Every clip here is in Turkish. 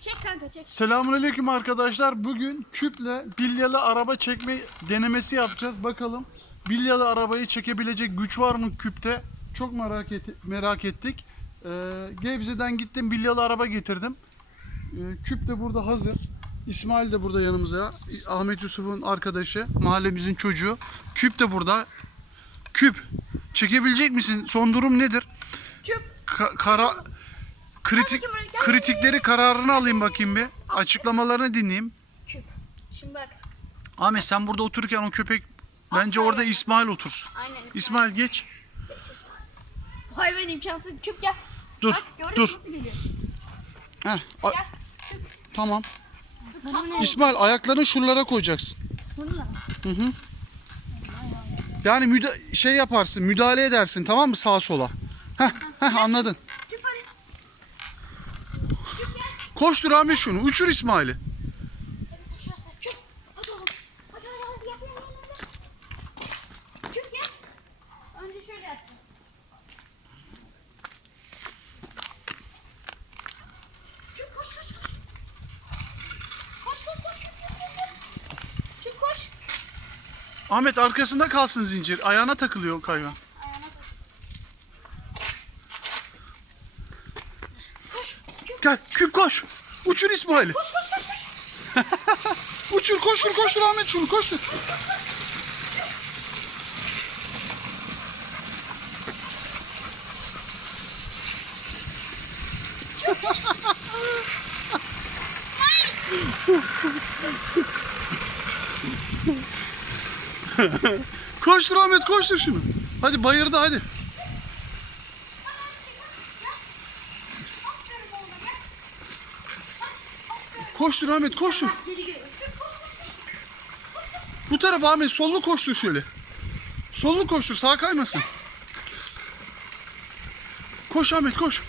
Çek kanka çek. Selamünaleyküm arkadaşlar. Bugün küple bilyalı araba çekme denemesi yapacağız. Bakalım bilyalı arabayı çekebilecek güç var mı küpte? Çok merak et, merak ettik. Ee, Gebze'den gittim bilyalı araba getirdim. Ee, küp de burada hazır. İsmail de burada yanımıza. Ahmet Yusuf'un arkadaşı, mahallemizin çocuğu. Küp de burada. Küp, çekebilecek misin? Son durum nedir? Küp. Ka- kara kritik kritikleri kararını alayım bakayım bir. Açıklamalarını dinleyeyim. Küp. Şimdi bak. Ahmet sen burada otururken o köpek bence orada İsmail otursun. Aynen İsmail. İsmail geç. Vay ben imkansız. Küp gel. Dur. Bak gördün dur. nasıl geliyor? Heh, a- Gel. tamam. İsmail ayaklarını şuralara koyacaksın. Bununla. Yani müda- şey yaparsın, müdahale edersin tamam mı sağa sola. Heh, heh anladın. Küp hadi. Koştur Ahmet şunu. Uçur İsmail'i. Hadi koşarsan küp. Hadi oğlum. Hadi hadi hadi yap yap yap. yap. Küp gel. Önce şöyle yapacağız. Küp koş koş koş. Koş koş koş. Küp küp küp. küp. Küp koş. Ahmet arkasında kalsın zincir. Ayağına takılıyor hayvan. Ayağına koş. Koş. Küp. Koş. Uçur İsmail'i. Koş koş koş koş. Uçur koştur koştur Ahmet şunu koştur. koştur Ahmet koştur şunu. Hadi bayırda hadi. Aferin oğlum gel. Koştur Ahmet koştur. Bu tarafa Ahmet sollu koştur şöyle. Sollu koştur sağa kaymasın. Koş Ahmet koş.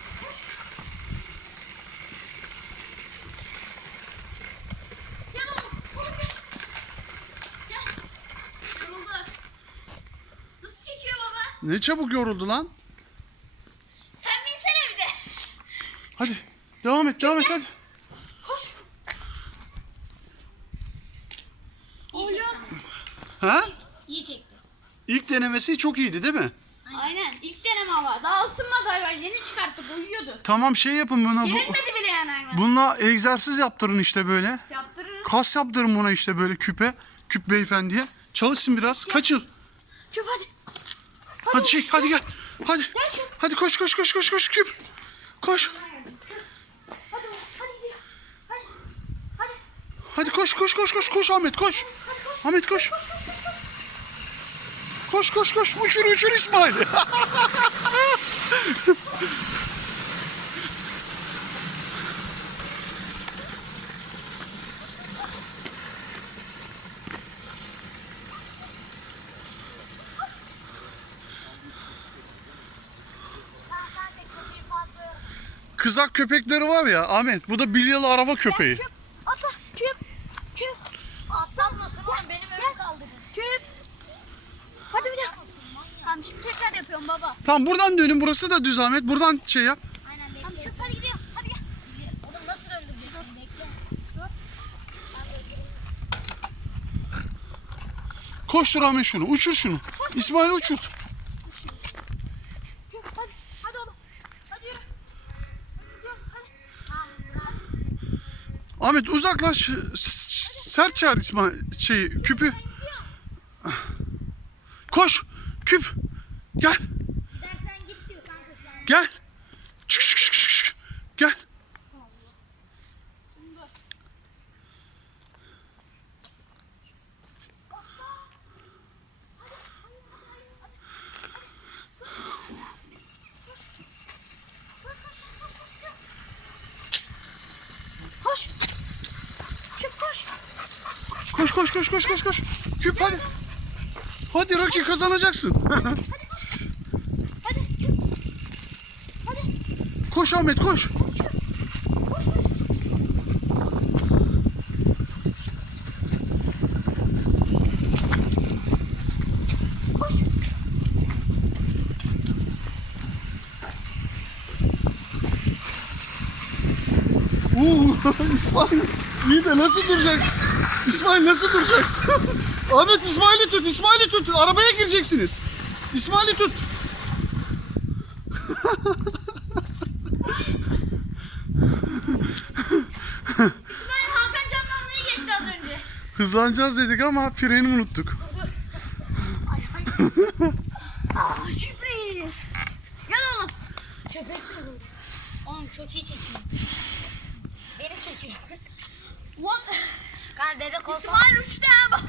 Ne çabuk yoruldu lan. Sen binsene bir de. Hadi devam et devam et hadi. Koş. Oğlum. Ha? İyi çekti. İlk denemesi çok iyiydi değil mi? Aynen. İlk deneme ama. Daha ısınmadı hayvan. Yeni çıkarttık. Uyuyordu. Tamam şey yapın buna. Bu, Gerilmedi bile yani hayvan. bununla egzersiz yaptırın işte böyle. Yaptırırız. Kas yaptırın buna işte böyle küpe. Küp beyefendiye. Çalışsın biraz. Kaçıl. Küp hadi. Hadi çek hadi gel. Hadi. Gel küp. Hadi koş koş koş koş koş küp. Koş. Hadi. Hadi gidiyor. Hadi. Hadi. Hadi koş koş koş koş koş Ahmet koş. Ahmet koş. Koş koş koş uçur uçur İsmail. Kızak köpekleri var ya Ahmet bu da bilyalı araba köpeği. Küp. Ata. Küp. Küp. Atlanmasın oğlum benim önüm kaldırın. Küp. Hadi bir daha. Tamam şimdi tekrar yapıyorum baba. Tamam buradan dönün burası da düz Ahmet. Buradan şey yap. Aynen bekle. küp hadi gidiyoruz. Hadi gel. Oğlum nasıl bekle. Koştur Ahmet şunu. Uçur şunu. İsmail uçurt. Ahmet uzaklaş. Sert çağır İsmail şey küpü. Koş. Küp. Gel. Gel. Çık çık çık çık. Gel. Koş. Küp koş. Koş koş koş koş koş koş. Küp hadi. Hadi Rocky kazanacaksın. Hadi küp. Hadi. Koş Ahmet koş. İsmail iyi de nasıl duracaksın? İsmail nasıl duracaksın? Ahmet İsmail'i tut, İsmail'i tut. Arabaya gireceksiniz. İsmail'i tut. Hızlanacağız dedik ama freni unuttuk. Aa sürpriz. Gel oğlum. Köpek mi bu? Oğlum çok iyi çekiyor. Beni çekiyor. What? Kan bebek olsa İsmail uçtu ha.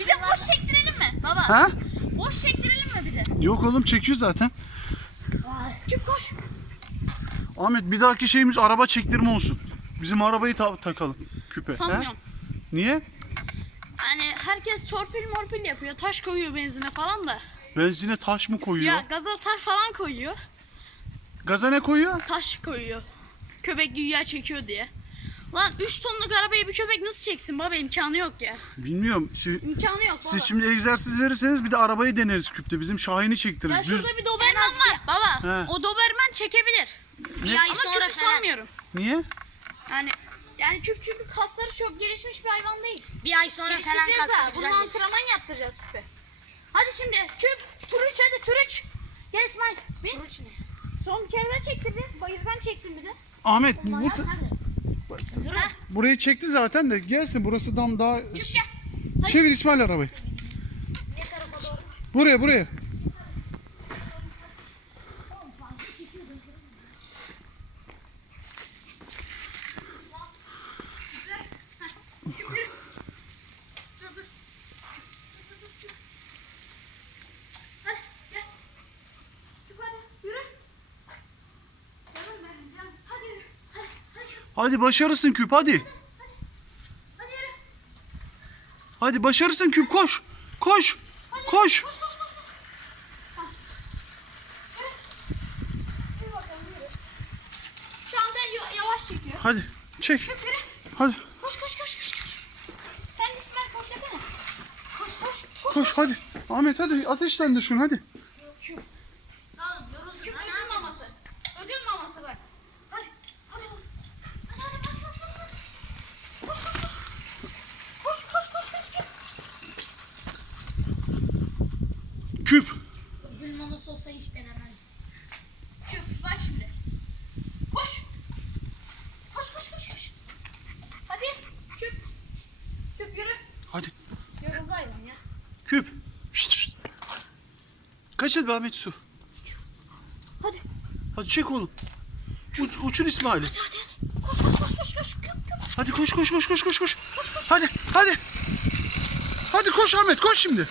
Bir de boş çektirelim mi? Baba. Ha? Boş çektirelim mi bir de? Yok oğlum çekiyor zaten. Küp koş. Ahmet bir dahaki şeyimiz araba çektirme olsun. Bizim arabayı ta- takalım küpe. he? Niye? Hani herkes torpil morpil yapıyor. Taş koyuyor benzine falan da. Benzine taş mı koyuyor? Ya gaza taş falan koyuyor. Gaza ne koyuyor? Taş koyuyor. Köpek güya çekiyor diye. Lan 3 tonluk arabayı bir köpek nasıl çeksin baba imkanı yok ya. Bilmiyorum. Siz, İmkanı yok baba. siz şimdi egzersiz verirseniz bir de arabayı deneriz küpte. Bizim Şahin'i Ya çektiririz. Düz. şurada bir Doberman var baba. He. O Doberman çekebilir. bir ay Ama sonra küpü falan. sanmıyorum. Niye? Yani yani küp çünkü kasları çok gelişmiş bir hayvan değil. Bir ay sonra Geliştireceğiz ha. kasları güzel gelir. antrenman yaptıracağız küpe. Hadi şimdi küp, turuç hadi turuç. Gel İsmail. Bir. Turuç ne? Son bir kere daha çektireceğiz. Bayırdan çeksin bir de. Ahmet bu, bu Manyak ta-? Ha, burayı çekti zaten de gelsin burası tam daha küp gel. Çevir İsmail arabayı. Buraya buraya. Dur dur. Hadi gel. Küp hadi yürü. Canım benim canım. Hadi yürü. Hadi, hadi başarısın küp hadi. Hadi başarısın küp koş. Koş. Koş. Şu anda yavaş çekiyor. Hadi çek. Hadi Koş koş koş koş koş. Sen de İsmail koş desene. Koş koş. Koş. koş hadi. Ahmet hadi ateşlendir şunu hadi. Oğlum yoruldun Küp lan. ödül maması. Ödül maması bak. Hadi. Hadi oğlum. Hadi hadi bas bas bas. bas. Koş koş koş. Koş koş koş koş. koş. Küp. Ödül maması olsa hiç denemez. Küp bak şimdi. Koş. Koş koş koş koş. Hadi. Küp. Küp yürü. Hadi. Yoruldu hayvan ya. Küp. Kaçır be Ahmet su. Hadi. Hadi çek oğlum. Uç, uçur İsmail'i. Hadi hadi hadi. Koş koş koş koş koş. Küp küp. Hadi koş koş koş koş koş koş. Hadi hadi. Hadi koş Ahmet koş şimdi.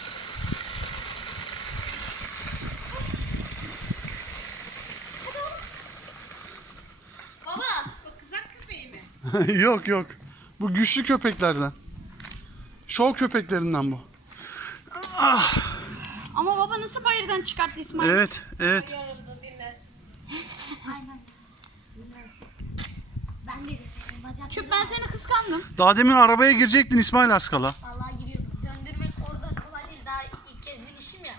Baba. O kızak köpeği mi? yok yok. Bu güçlü köpeklerden. Şov köpeklerinden bu. Ama baba nasıl bayırdan çıkarttı İsmail? Evet evet. Aynen. Ben de dedim. Bacak Küp ben seni kıskandım. Daha demin arabaya girecektin İsmail Askala. Vallahi giriyordum. Döndürmek orada kolay değil. Daha ilk kez binişim ya.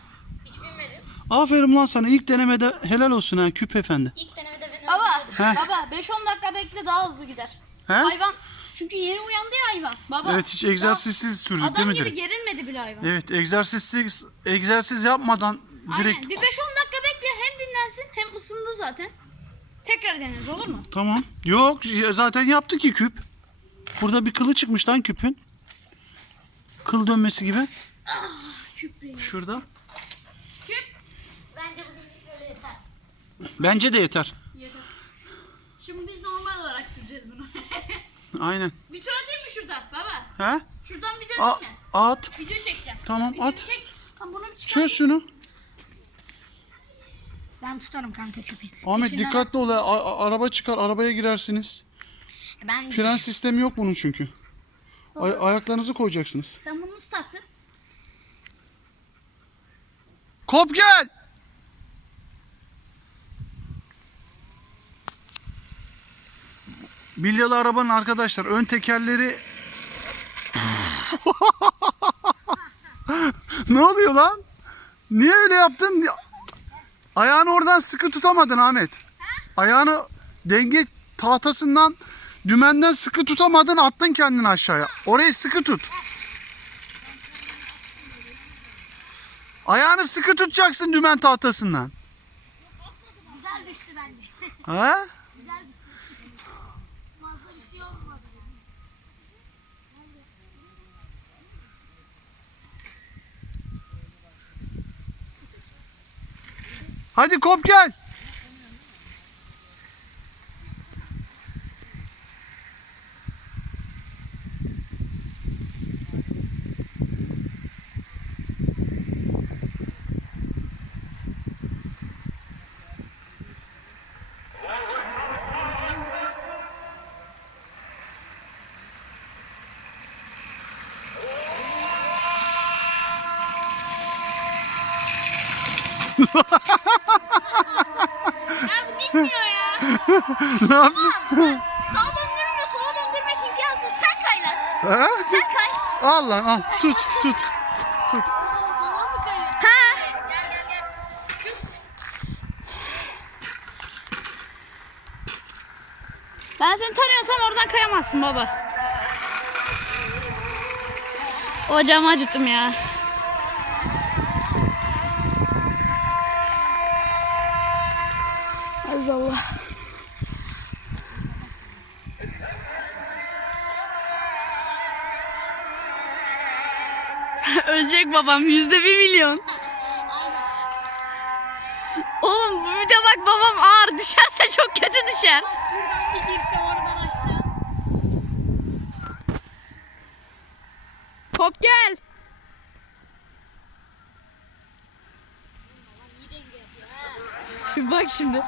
Hiç binmedim. Aferin lan sana ilk denemede helal olsun ha küp efendi. İlk denemede beni Baba. Baba 5-10 dakika bekle daha hızlı gider. He? Hayvan çünkü yeni uyandı ya hayvan. Baba. Evet hiç egzersizsiz sürdük değil Adam mi gibi direkt? gerilmedi bile hayvan. Evet egzersizsiz egzersiz yapmadan direkt Aynen. Bir 5-10 dakika bekle hem dinlensin hem ısındı zaten. Tekrar deneriz olur mu? Tamam. Yok zaten yaptı ki küp. Burada bir kılı çıkmış lan küpün. Kıl dönmesi gibi. Küp benim. Şurada. Küp. Bence böyle yeter. Bence de yeter. Yeter. Şimdi biz süreceğiz bunu. Aynen. bir tur atayım mı şuradan baba? He? Şuradan bir A- mi? at. Video çekeceğim. Tamam, Video at. Çek. Tamam bunu bir çıkar. Çöz şunu. Ben tutarım kanka köpeği. Ahmet Peşinden- dikkatli ol. ha. A- a- araba çıkar. Arabaya girersiniz. Ben Fren sistemi yok bunun çünkü. Ay- ayaklarınızı koyacaksınız. Sen bunu nasıl taktın? Kop gel. Bilyalı arabanın arkadaşlar ön tekerleri Ne oluyor lan? Niye öyle yaptın? Ayağını oradan sıkı tutamadın Ahmet. Ayağını denge tahtasından dümenden sıkı tutamadın attın kendini aşağıya. Orayı sıkı tut. Ayağını sıkı tutacaksın dümen tahtasından. Güzel düştü bence. Ha? Güzel düştü. Fazla bir şey olmadı. Hadi kop gel. Ya bu ya. ne yapıyorsun? Sağa döndürme, sola döndürmek imkansız. Sen kay lan. Ha? Sen kay. Al lan al. Tut tut. Tut. Bana mı kayıyor? Ha. Gel gel gel. Ben seni tanıyorsam oradan kayamazsın baba. Bacağımı acıttım ya. Allah. Ölecek babam yüzde bir milyon. Oğlum bir de bak babam ağır düşerse çok kötü düşer. Şuradan bir girse oradan aşağı. Kop gel. Bak şimdi.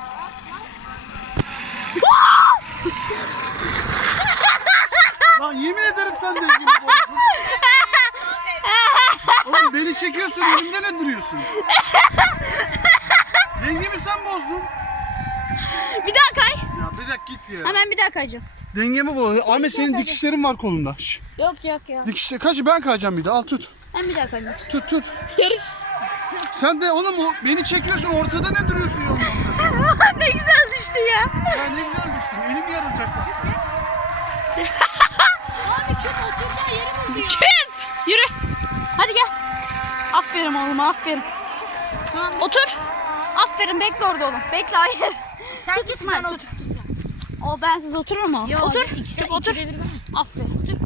Lan yemin ederim sen dengemi bozdun. Oğlum beni çekiyorsun elimde ne duruyorsun? Dengemi sen bozdun. Bir daha kay. Ya bir dakika git ya. Hemen bir daha kayacağım. Dengemi bozdun. Ahmet senin dikişlerin var kolunda. Şş. Yok yok yok. Dikişler kaç ben kayacağım bir de al tut. Ben bir daha kayacağım. Tut tut. Yarış. Sen de oğlum beni çekiyorsun ortada ne duruyorsun yolun ortasında? ne güzel düştü ya. Ya ne güzel düştüm elim yarılacak aslında. Abi çok oturduğu yeri buldu ya. Kim? Yürü. Hadi gel. Aferin oğlum aferin. Tamam. Otur. Aferin bekle orada oğlum. Bekle hayır. Sen Tut git ben oturtacağım. O ben siz oturur mu? Yo, otur. ikisi, otur. ben. Aferin. Otur.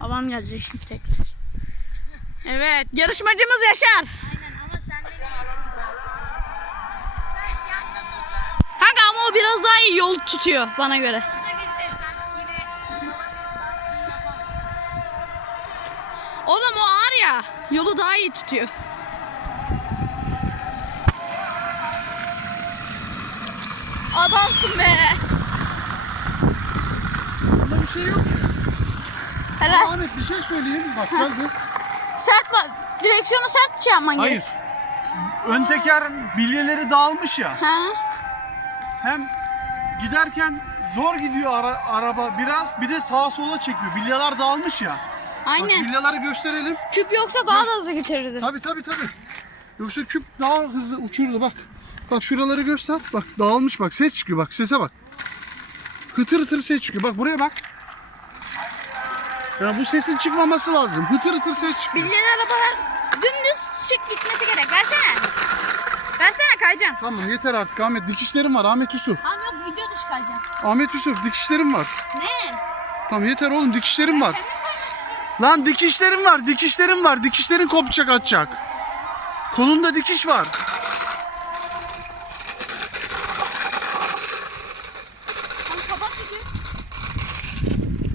Babam gelecek şimdi tekrar. Evet yarışmacımız Yaşar. Biraz daha iyi yol tutuyor bana göre. Oğlum o ağır ya. Yolu daha iyi tutuyor. Adamsın be. Bunda bir şey yok. Helal. Ahmet bir şey söyleyeyim. Bak gel bir. Sert bak. Direksiyonu sert şey yapman Hayır. gerek. Ön teker bilyeleri dağılmış ya. Ha? Hem giderken zor gidiyor ara- araba biraz bir de sağa sola çekiyor. Bilyalar dağılmış ya. Bak Aynen. bilyaları gösterelim. Küp yoksa daha da hızlı getirirdi. Tabi tabi tabi. Yoksa küp daha hızlı uçurdu bak. Bak şuraları göster. Bak dağılmış bak ses çıkıyor bak sese bak. Hıtır hıtır ses çıkıyor. Bak buraya bak. Ya bu sesin çıkmaması lazım. Hıtır hıtır ses çıkıyor. Bildiğin arabalar dümdüz şık gitmesi gerek. Versene. Versene kayacağım. Tamam yeter artık Ahmet. Dikişlerim var Ahmet Yusuf. Abi yok video dışı kayacağım. Ahmet Yusuf dikişlerim var. Ne? Tamam yeter oğlum dikişlerim var. Lan dikişlerim var dikişlerim var. Dikişlerin kopacak atacak. Kolunda dikiş var.